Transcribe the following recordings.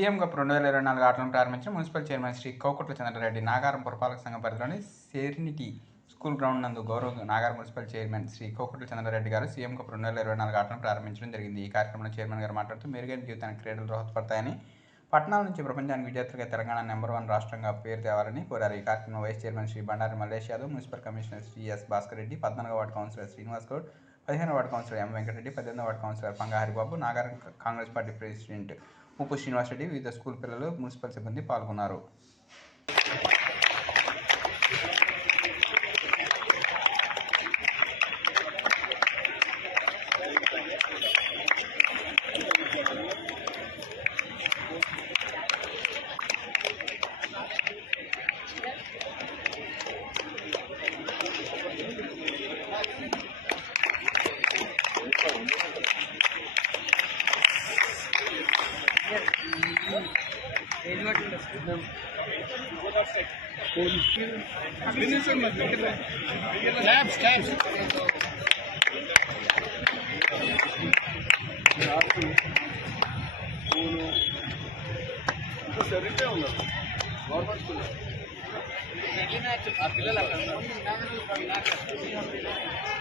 సీఎంగా రెండు వేల ఇరవై నాలుగు ఆటలను ప్రారంభించిన మున్సిపల్ చైర్మన్ శ్రీ కోకుట్ల చంద్రారెడ్డి నాగారం పురపాలక సంఘం పరిధిలోని సెరినిటీ స్కూల్ గ్రౌండ్ నందు గౌరవ నాగారం మున్సిపల్ చైర్మన్ శ్రీ కోకుట్ల చంద్రారెడ్డి గారు సీఎం కప్ రెండు వేల ఇరవై నాలుగు ఆటలను ప్రారంభించడం జరిగింది. ఈ కార్యక్రమంలో చైర్మన్ గారు మాట్లాడుతూ మెరుగైన జీవితానికి క్రీడలు దోహదపడతాయని పట్టణాల నుంచి ప్రపంచానికి విద్యార్థులుగా తెలంగాణ నెంబర్ వన్ రాష్ట్రంగా పేరు తేవాలని కోరారు. ఈ కార్యక్రమంలో vice chairman Shri Bandari Mallesh Yadav municipal commissioner Shri S Bhaskar Reddy పద్నాలుగో వార్డు కౌన్సిలర్ శ్రీనివాస్ గౌడ్ పదిహేను వార్డు కౌన్సిలర్ ఎం వెంకటరెడ్డి పద్దెనిమిది ward councillor Panga Haribabu Nagaram Congress party president ఉప శ్రీనివాస్ రెడ్డి వివిధ స్కూల్ పిల్లలు మున్సిపల్ సిబ్బంది పాల్గొన్నారు. సరిగ్గా ఉన్నారు గవర్నమెంట్ స్కూల్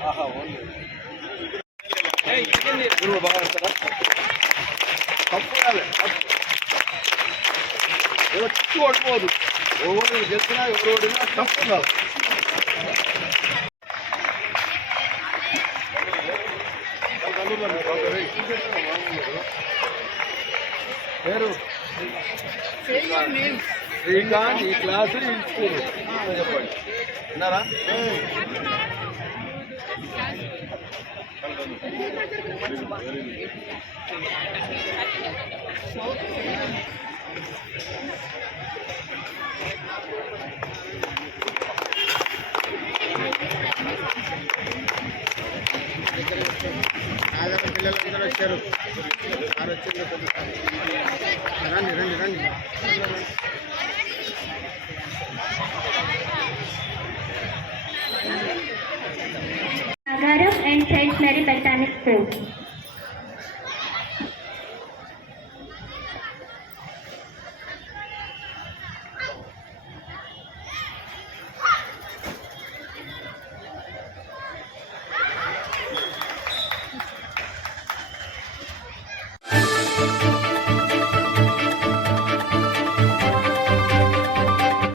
ఆహా ఓన్లీ గురువు బాగా ఆడతారా చేయాలి. కాదు ఎవరు తప్పు ఓడిపోదు ఎవరు గెలిచినా ఎవరు ఓడినా తప్పు కాదు పేరు? శ్రీకాంత్ ఈ క్లాసు ఈ స్కూల్ చెప్పండి విన్నారా పిల్లలందరూ వచ్చారు. వారు వచ్చింది రండి రండి రండి एंड सेंट मैरी पैटानिक